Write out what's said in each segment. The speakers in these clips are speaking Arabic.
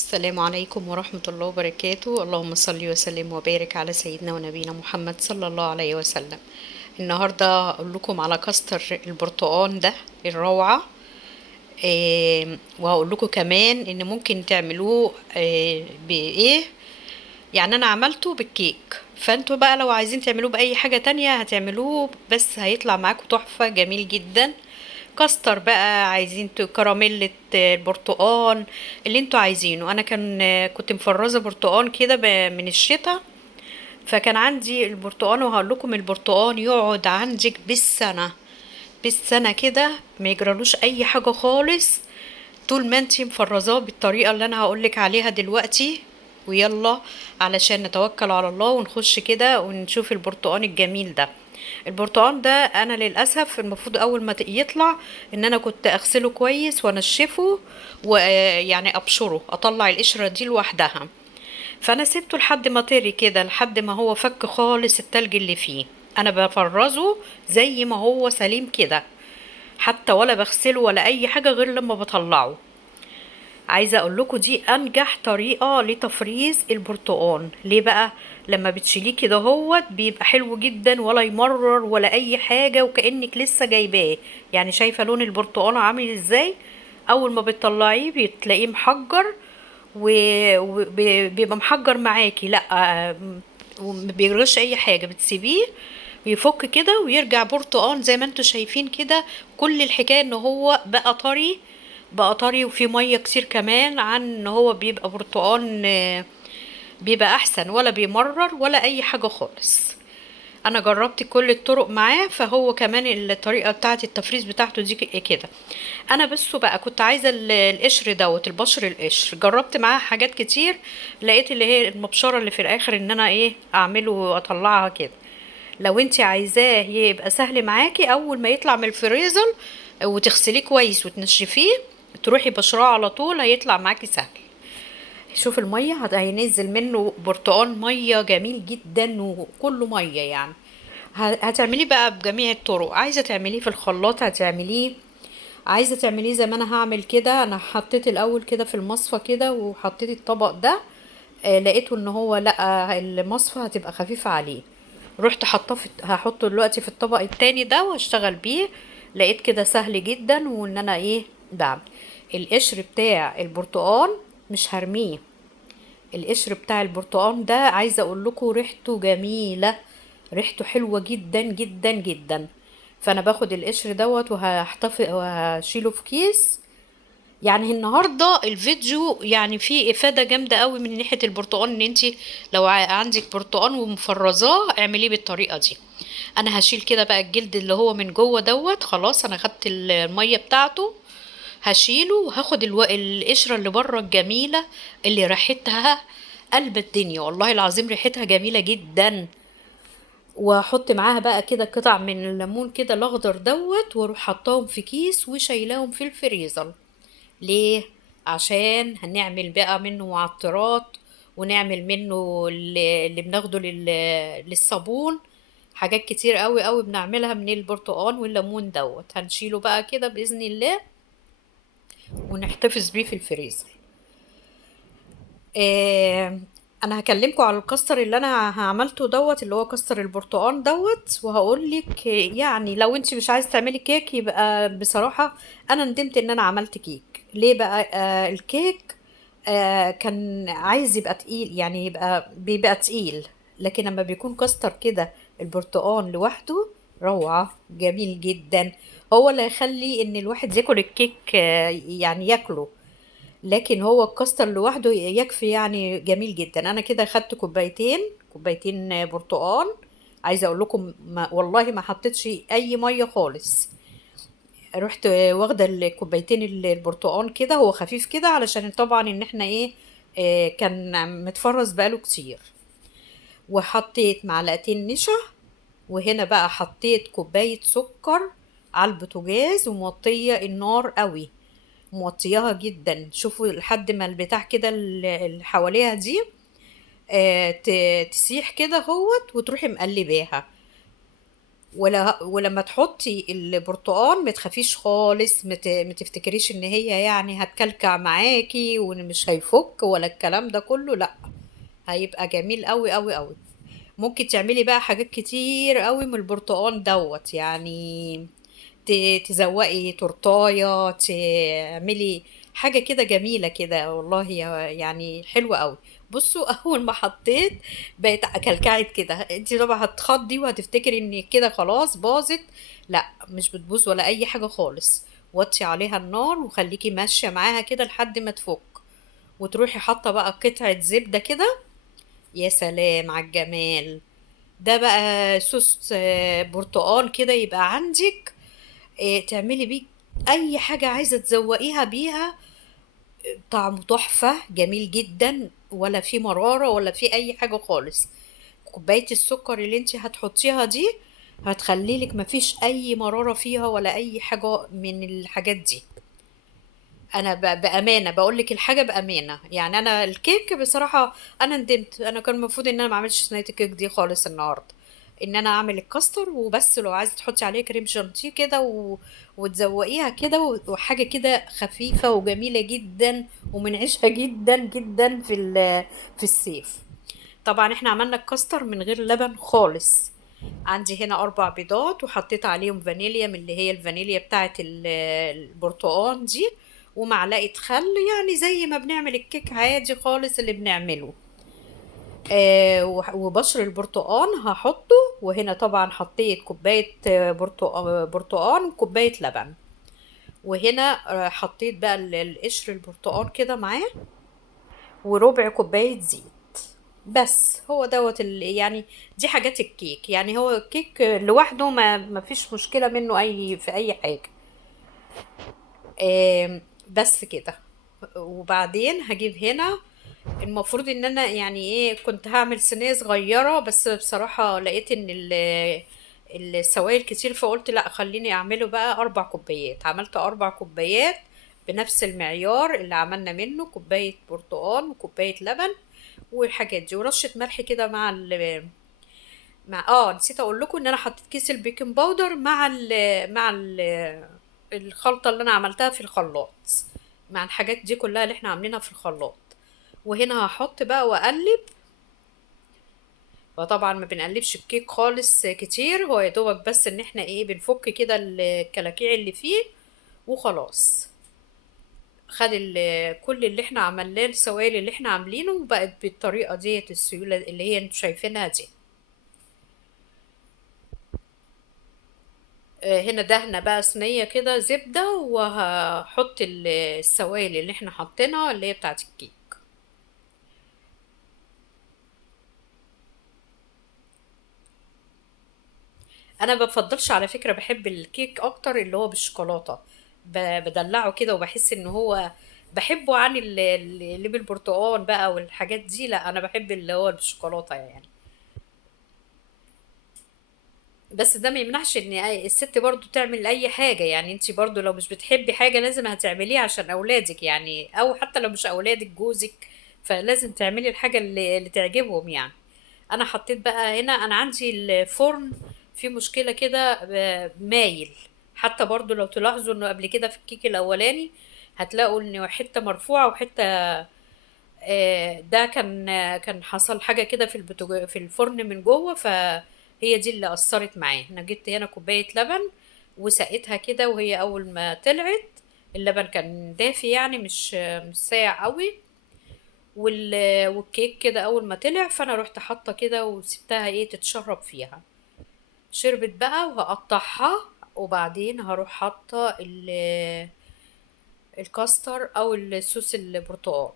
السلام عليكم ورحمة الله وبركاته. اللهم صل وسلم وبارك على سيدنا ونبينا محمد صلى الله عليه وسلم. النهاردة أقول لكم على كاستر البرتقال ده الروعة. وهقول لكم كمان إن ممكن تعملوه بإيه. يعني أنا عملته بالكيك، فانتوا بقى لو عايزين تعملوه بأي حاجة تانية هتعملوه، بس هيطلع معاكم تحفة جميل جدا. كاستر بقى، عايزين كراميلة البرتقال اللي انتوا عايزينه. انا كنت مفرزة برتقال كده من الشتاء، فكان عندي البرتقال، وهقول لكم البرتقال يقعد عندك بالسنة كده، ما يجرالوش اي حاجة خالص طول ما انتي مفرزاه بالطريقة اللي انا هقولك عليها دلوقتي. ويلا علشان نتوكل على الله ونخش كده ونشوف البرتقال الجميل ده. البرتقال ده انا للاسف المفروض اول ما يطلع ان انا كنت اغسله كويس وانشفه، ويعني ابشره، اطلع القشرة دي لوحدها. فانا سبته لحد ما طري كده، لحد ما هو فك خالص التلج اللي فيه. انا بفرزه زي ما هو سليم كده، حتى ولا بغسله ولا اي حاجة غير لما بطلعه. عايزه اقول لكم دي انجح طريقه لتفريز البرتقال. ليه بقى؟ لما بتشيليه كده هوت بيبقى حلو جدا، ولا يمرر ولا اي حاجه، وكانك لسه جايباه. يعني شايفه لون البرتقال عامل ازاي؟ اول ما بتطلعيه بتلاقيه محجر، وبيبقى محجر معاكي. لا وما بيجراش اي حاجه، بتسيبيه يفك كده ويرجع برتقال زي ما انتوا شايفين كده. كل الحكايه ان هو بقى طري وفيه ميه كتير كمان، عن ان هو بيبقى برتقال بيبقى احسن، ولا بيمرر ولا اي حاجه خالص. انا جربت كل الطرق معاه، فهو كمان الطريقه بتاعه التفريز بتاعته دي كده. انا بس بقى كنت عايزه القشر دوت، البشر القشر، جربت معاه حاجات كتير. لقيت اللي هي المبشره اللي في الاخر ان انا ايه اعمله واطلعها كده. لو انت عايزاه يبقى سهل معاكي، اول ما يطلع من الفريزر وتغسليه كويس وتنشفيه، تروحي بشراه على طول، هيطلع معاكي سهل. شوف الميه هينزل منه برتقال ميه جميل جدا، وكله ميه يعني. هتعمليه بقى بجميع الطرق. عايزه تعمليه في الخلاط هتعمليه، عايزه تعمليه زي ما انا هعمل كده. انا حطيت الاول كده في المصفى كده، وحطيت الطبق ده. لقيته ان هو لا، المصفى هتبقى خفيفه عليه. رحت هحطه دلوقتي في الطبق التاني ده واشتغل بيه. لقيت كده سهل جدا، وان انا ايه بعمل القشر بتاع البرتقال مش هرميه. القشر بتاع البرتقال ده عايزه اقول لكم ريحته جميله، ريحته حلوه جدا جدا جدا. فانا باخد القشر دوت وهحتفظ وهشيله في كيس. يعني النهارده الفيديو يعني فيه افاده جامده قوي من ناحيه البرتقال، ان انتي لو عندك برتقال ومفرزاه اعمليه بالطريقه دي. انا هشيل كده بقى الجلد اللي هو من جوه دوت. خلاص انا خدت الميه بتاعته، هشيله وهاخد القشره اللي بره الجميله، اللي ريحتها قلب الدنيا، والله العظيم ريحتها جميله جدا. واحط معاها بقى كده قطع من الليمون كده الاخضر دوت، واروح حطاهم في كيس وشايلاهم في الفريزر. ليه؟ عشان هنعمل بقى منه معطرات، ونعمل منه اللي بناخده للصابون. حاجات كتير قوي قوي بنعملها من البرتقال والليمون دوت. هنشيله بقى كده بإذن الله ونحتفظ بيه في الفريزر. آه انا هكلمكم على الكاستر اللي انا عملته دوت، اللي هو كاستر البرتقال دوت. وهقول لك يعني لو انت مش عايزه تعملي كيك، يبقى بصراحه انا ندمت ان انا عملت كيك. ليه بقى؟ الكيك كان عايز يبقى تقيل، يعني بيبقى تقيل. لكن لما بيكون كاستر كده البرتقال لوحده، روعه جميل جدا. هو اللي هيخلي ان الواحد ياكل الكيك، يعني ياكله. لكن هو الكاستر لوحده يكفي، يعني جميل جدا. انا كده خدت كوبايتين برتقال. عايزه اقول لكم والله ما حطيتش اي ميه خالص. رحت واخده الكوبايتين البرتقال كده، هو خفيف كده علشان طبعا ان احنا ايه، كان متفرز بقاله كتير. وحطيت معلقتين نشا. وهنا بقى حطيت كوبايه سكر على البوتاجاز، وموطيه النار قوي، موطياها جدا. شوفوا لحد ما البتاع كده اللي حواليها دي تسيح كده هوت، وتروحي مقلباها. ولما تحطي البرتقال ما تخافيش خالص، ما تفتكريش ان هي يعني هتكلكع معاكي وان مش هيفك ولا الكلام ده كله، لا، هيبقى جميل قوي قوي قوي. ممكن تعملي بقى حاجات كتير قوي من البرتقال دوت يعني، تزوقي تورتايه، تعملي حاجة كده جميلة كده والله يعني حلوة قوي. بصوا اول ما حطيت بقت كلكعت كده، انت طبعا هتخضي وهتفتكري ان كده خلاص باظت. لا، مش بتبوظ ولا اي حاجة خالص. وطي عليها النار وخليكي ماشية معاها كده لحد ما تفك، وتروحي حاطة بقى قطعة زبدة كده. يا سلام على الجمال. ده بقى صوص برتقال كده يبقى عندك، تعملي بيه اي حاجة عايزة تزوقيها بيها. طعمه تحفة جميل جدا، ولا في مرارة ولا في اي حاجة خالص. كوباية السكر اللي انت هتحطيها دي هتخلي لك مفيش اي مرارة فيها ولا اي حاجة من الحاجات دي. انا بامانه بقول لك الحاجه بامانه يعني. انا الكيك بصراحه انا ندمت، انا كان المفروض ان انا ما اعملش صينيه الكيك دي خالص النهارده، ان انا اعمل الكاستر وبس. لو عايزه تحطي عليه كريم شانتيه كده وتزوقيها كده وحاجه كده خفيفه وجميله جدا ومنعشها جدا جدا في الصيف. طبعا احنا عملنا الكاستر من غير لبن خالص. عندي هنا 4 بيضات وحطيت عليهم فانيليا من اللي هي الفانيليا بتاعت البرتقال دي، ومعلقة خل، يعني زي ما بنعمل الكيك عادي خالص اللي بنعمله. وبشر البرتقال هحطه. وهنا طبعا حطيت كوباية برتقال وكوباية لبن. وهنا حطيت بقى القشر البرتقال كده معاه، وربع كوباية زيت. بس هو دوت يعني دي حاجات الكيك يعني. هو الكيك لوحده ما فيش مشكلة منه في اي حاجة. بس كده. وبعدين هجيب هنا، المفروض ان انا يعني ايه كنت هعمل صينية صغيرة، بس بصراحة لقيت ان السوائل كتير، فقلت لا خليني اعمله بقى 4 كوبايات. عملت 4 كوبايات بنفس المعيار اللي عملنا منه، كوباية برتقال وكوباية لبن والحاجات دي، ورشة ملح كده مع نسيت اقول لكم ان انا حطيت كيس البيكنج باودر الخلطة اللي انا عملتها في الخلاط، مع الحاجات دي كلها اللي احنا عاملينها في الخلاط. وهنا هحط بقى واقلب. وطبعا ما بنقلبش الكيك خالص كتير، هو يا دوبك بس ان احنا ايه بنفك كده الكلاكيع اللي فيه وخلاص. خد كل اللي احنا عملناه، السوائل اللي احنا عاملينه، وبقت بالطريقة ديت السيولة اللي هي انتوا شايفينها دي. هنا دهنة بقى صينية كده زبدة، وهحط السوائل اللي احنا حاطينها اللي هي بتاعت الكيك. انا بفضلش على فكرة، بحب الكيك اكتر اللي هو بالشوكولاتة. بدلعه كده وبحس ان هو بحبه عن اللي بالبرتقال بقى والحاجات دي. لا، انا بحب اللي هو بالشوكولاتة يعني. بس ده ما يمنعش ان الست برضو تعمل اي حاجة يعني. انت برضو لو مش بتحبي حاجة لازم هتعمليها عشان اولادك يعني، او حتى لو مش اولادك جوزك، فلازم تعملي الحاجة اللي تعجبهم يعني. انا حطيت بقى هنا، انا عندي الفرن في مشكلة كده، مايل. حتى برضو لو تلاحظوا انه قبل كده في الكيك الاولاني هتلاقوا ان حتة مرفوعة وحتة، ده كان حصل حاجة كده في الفرن من جوه، فهي دي اللي أثرت معاه. أنا جبت هنا كوباية لبن وسقيتها كده، وهي أول ما طلعت اللبن كان دافي يعني مش ساقع قوي. والكيك كده أول ما طلع، فأنا رحت حاطة كده وسبتها ايه تتشرب فيها. شربت بقى وهقطعها. وبعدين هروح حاطة الكاستر أو الصوص البرتقال.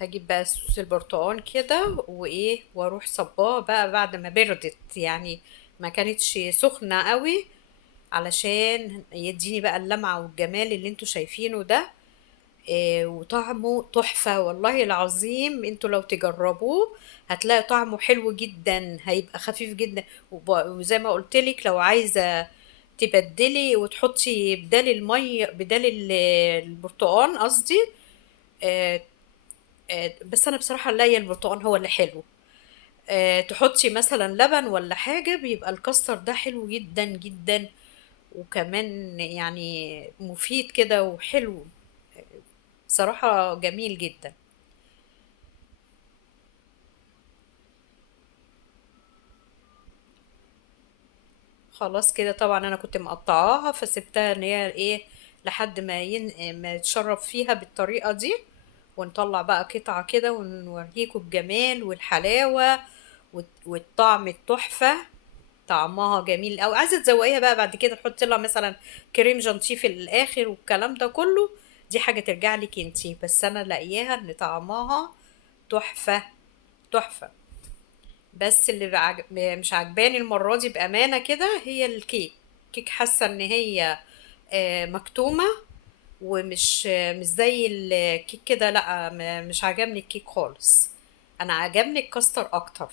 هجيب بقى صوص البرتقال كده وايه، واروح صباه بقى بعد ما بردت يعني، ما كانتش سخنة قوي، علشان يديني بقى اللمعة والجمال اللي انتوا شايفينه ده. إيه، وطعمه تحفة والله العظيم. انتوا لو تجربوه هتلاقي طعمه حلو جدا، هيبقى خفيف جدا. وزي ما قلتلك لو عايزة تبدلي وتحطي بدال المي بدال البرتقان قصدي. آه، بس انا بصراحه نلاقي البرتقان هو اللي حلو. تحطي مثلا لبن ولا حاجه، بيبقى الكاستر ده حلو جدا جدا، وكمان يعني مفيد كده وحلو، بصراحه جميل جدا. خلاص كده، طبعا انا كنت مقطعاها فسبتها ان هي ايه لحد ما يتشرب فيها بالطريقة دي، ونطلع بقى قطعة كده ونوريكم الجمال والحلاوة والطعم التحفة. طعمها جميل أوي. عايزة تزوقيها بقى بعد كده تحطي لها مثلا كريم جانتيه في الآخر والكلام ده كله، دي حاجة ترجع لك انتي، بس أنا لاقياها إن طعمها تحفة تحفة. بس اللي مش عجباني المرة دي بأمانة كده هي الكيك. كيك حاسة ان هي مكتومة، ومش مش زي الكيك كده، لا مش عجبني الكيك خالص. انا عجبني الكاستر اكتر.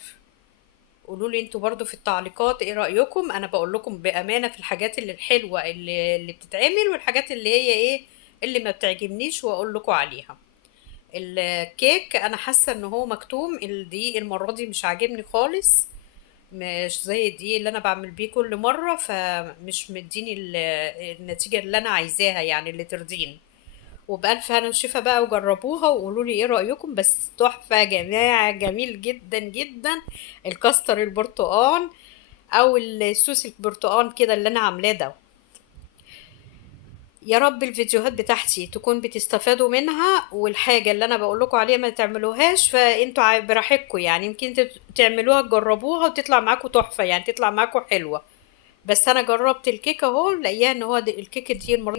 قولوا لي انتوا برضو في التعليقات ايه رأيكم. انا بقول لكم بأمانة في الحاجات اللي الحلوة اللي بتتعمل، والحاجات اللي هي ايه اللي ما بتعجبنيش واقول لكم عليها. الكيك انا حاسة ان هو مكتوم، الدقيق المرة دي مش عاجبني خالص، مش زي دي اللي انا بعمل بيه كل مرة، فمش مديني النتيجة اللي انا عايزاها يعني اللي ترضيني. وبألف هنا وشفا بقى، وجربوها وقولوا لي ايه رأيكم. بس تحفة يا جماعة، جميل جدا جدا. الكاستر البرتقال او السوس البرتقال كده اللي انا عاملاه ده. يا رب الفيديوهات بتاعتي تكون بتستفادوا منها، والحاجة اللي انا بقول لكم عليها ما تعملوهاش فانتوا براحتكم، يعني يمكن انتوا تعملوها تجربوها وتطلع معاكم تحفة، يعني تطلع معاكم حلوة. بس انا جربت الكيكه اهو، لاقيها ان هو الكيكه دي المره